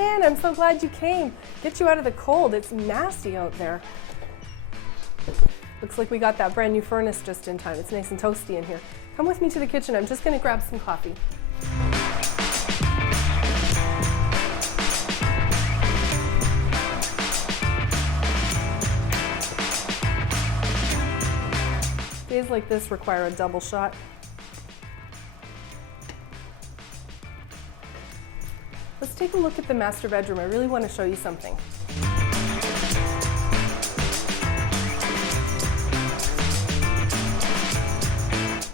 Diane, I'm so glad you came. Get you out of the cold. It's nasty out there. Looks like we got that brand new furnace just in time. It's nice and toasty in here. Come with me to the kitchen. I'm just going to grab some coffee. Days like this require a double shot. Let's take a look at the master bedroom. I really want to show you something.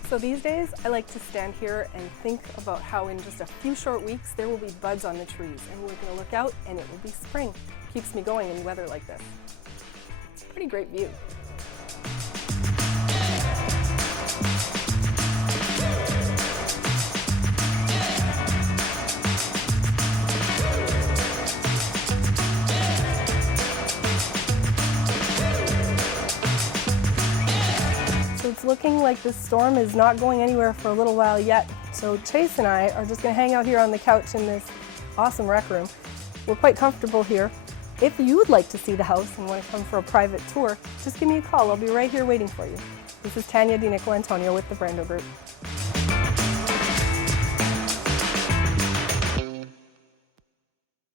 So these days, I like to stand here and think about how in just a few short weeks, there will be buds on the trees, and we're going to look out and it will be spring. Keeps me going in weather like this. It's a pretty great view. It's looking like this storm is not going anywhere for a little while yet. So Chase and I are just going to hang out here on the couch in this awesome rec room. We're quite comfortable here. If you would like to see the house and want to come for a private tour, just give me a call. I'll be right here waiting for you. This is Tanya DiNicolantonio with the Brandow Group.